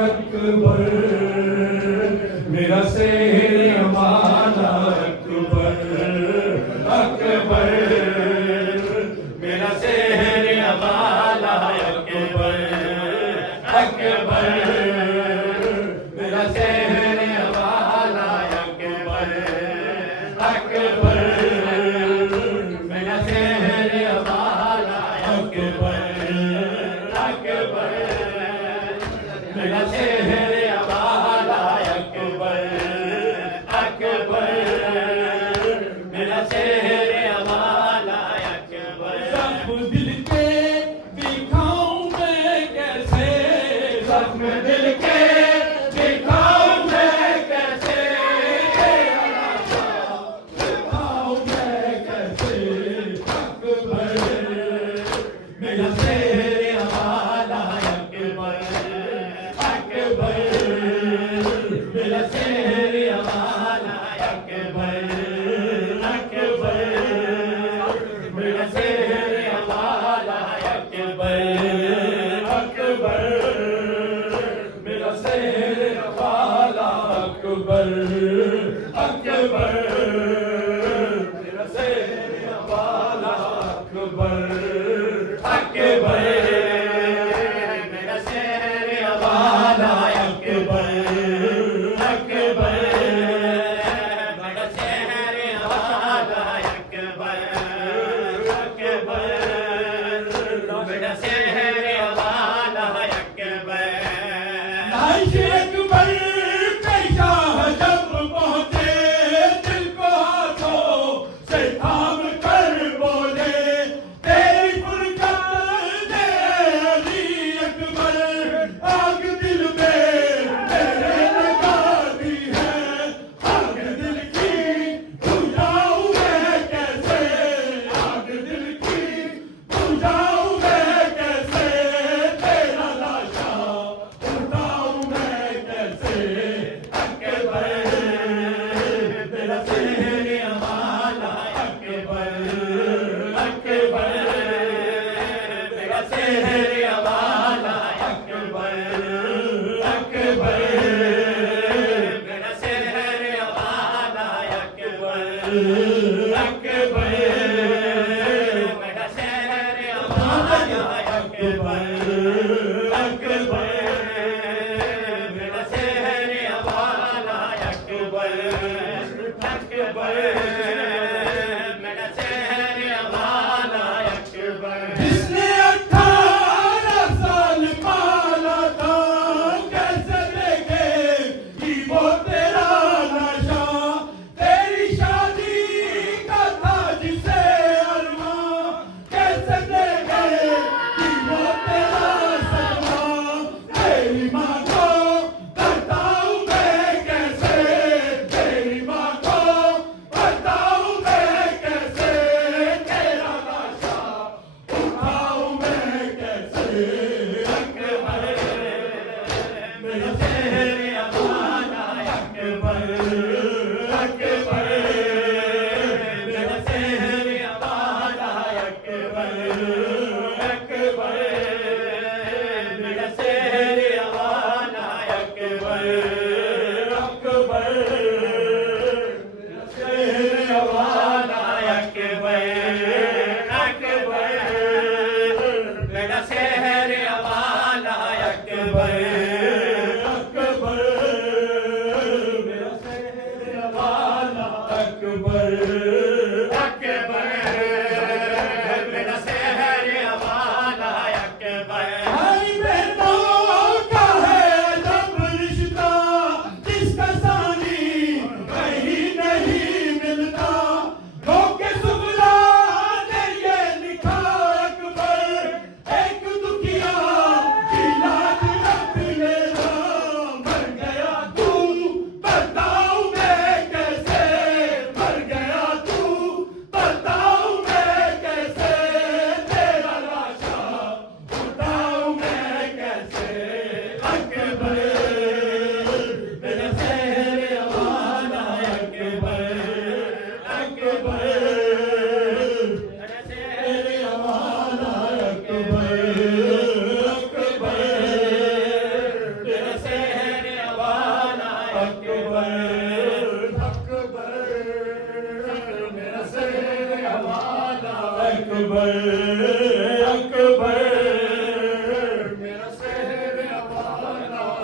अकबर मेरा शेर वाला अकबर अकबर मेरा शेर वाला अकबर अकबर मेरा शेर वाला अकबर अकबर मेरा शेर वाला अकबर अकबर मेरा शेर वाला अकबर अकबर मेरा शेर वाला अकबर सब दिल के दिखाऊं मैं कैसे सब दिल के दिखाऊं मैं कैसे दिखाऊं मैं कैसे अकबर मेरा शेर वाला अकबर अकबर मेरा शेर वाला अकबर अकबर मेरा शेर वाला अकबर अकबर मेरा शेर वाला अकबर अकबर मेरा शेर वाला अकबर अकबर मेरा शेर वाला अकबर अकबर मेरा शेर वाला अकबर अकबर मेरा शेर वाला अकबर नाइश अकबर कैसा जब पहुंचे दिल को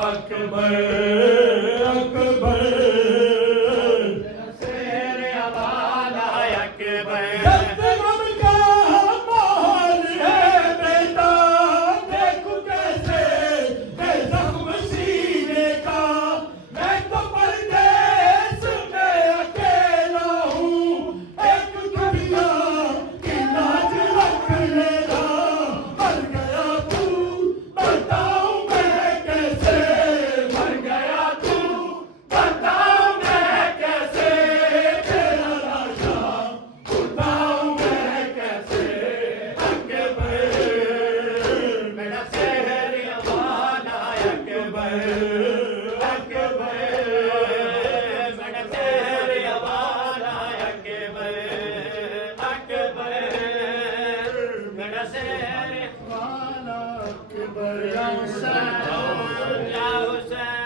अकबर अकबर शेर वाला अकबर सतगम का माल है बेटा देखो कैसे मैं जख्म सीने का मैं तो परदेस में अकेला हूँ एक दुनिया की लाज रख लेना मर गया तू बताऊं मैं कैसे मर गया तू बताऊं मैं कैसे तेरा लाशा बताऊं मैं कैसे अकबर मेरा शहर वाला अकबर अकबर मेरा शहर वाला अकबर अकबर मेरा शहर वाला अकबर या हुसैन